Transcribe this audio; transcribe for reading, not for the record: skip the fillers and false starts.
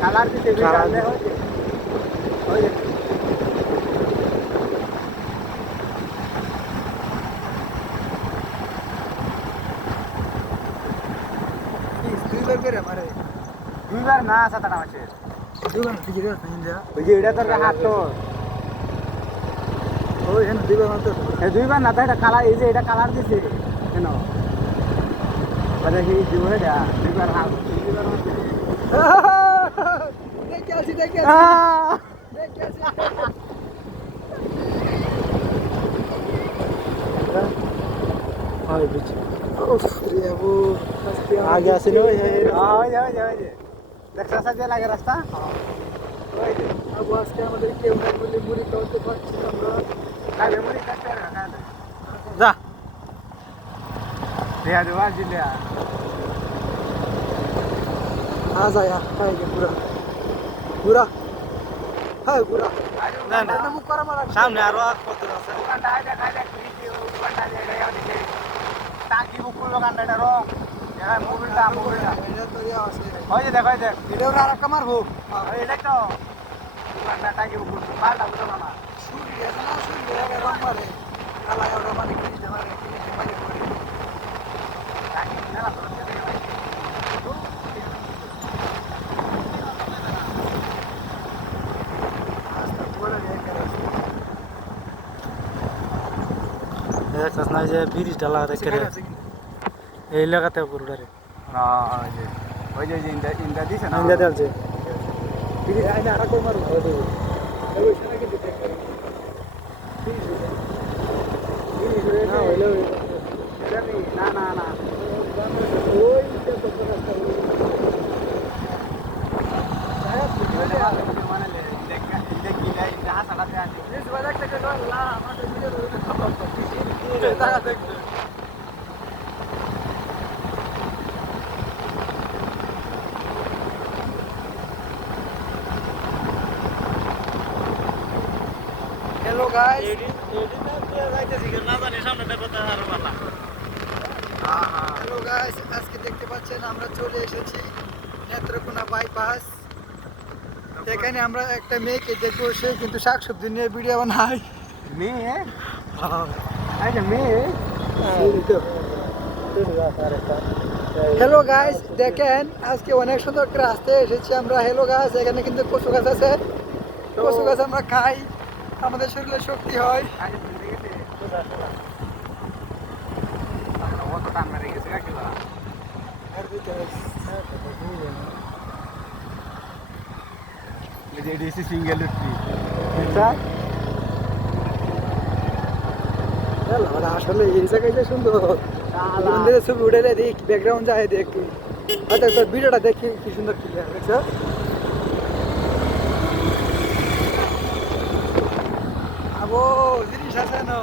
colour দিতে দুইবার না সাতাটা মাছের ওই যে এটা তোর হাত তো দুইবার না তো এটা কালার এই যে এটা কালার দিছে কেন সেই দিব এটা দুইবার হাত দুইবার आगे আসেন ওই দেখছ সাজে লাগে রাস্তা ওই যে আবু আজকে আমাদের কেউ না বলে মুড়ি খাওয়াতে পারছি আমরা খাবে মুড়ি খাতে না যা দেয়া দেওয়া জিলিয়া आ जा यार खाएंगे पूरा पूरा है पूरा ना ना सामने आरो কত আছে দোকানটা আইডা খাইলে ফ্রি দোকানটা দেয়া দিলে টাকি বুকুল দোকানটা র দেখা মোবাইলটা এটা তো ইয়া আছে ওই যে দেখ ভিডিও আর একটা মারবো এটা তো দোকানটা টাকি বুকুল পাল্টা বুঝো না শুট গেছে না শুট গেছে রং মারে কালা ওরা মানে কি দিতে পারে কি দিতে পারে টাকি না দেখছ না যে ব্রিজ ঢালা করে এই লাগাতে পুরোটারে ওই যে ইন্দা দিছে না ইন্দা দেলছে ব্রিজ আইনা আর কই মারু ওই সেটা কি দিতে ব্রিজ না হইলো না না না ওই যে তো রাস্তা মানে দেখি না ইন্দা হাসাতে আছে ব্রিজ বাজা থেকে না আমাদের ভিডিও টাকা দেখতে हेलो गाइस हेलो गाइस আজকে দেখতে পাচ্ছেন আমরা চলে এসেছি নেত্রকোনা বাইপাস এখানে আমরা একটা মেয়েকে দেখবো সে কিন্তু শাকসবজি নিয়ে ভিডিও বানায় মেয়ে আচ্ছা মেয়ে হ্যালো গাইস দেখেন আজকে অনেক সুন্দর একটা রাস্তায় এসেছি আমরা হ্যালো গাইস এখানে কিন্তু কচু গাছ আছে কচু গাছ আমরা খাই আমাদের শরীরে শক্তি হয় সিঙ্গেল আসলে এই জায়গায় যে সুন্দর ছবি উঠে দেখ ব্যাকগ্রাউন্ড যায় দেখ হয়তো ভিডিওটা দেখি কি সুন্দর ক্লিয়ার দেখছো আবো জিনিস আছে না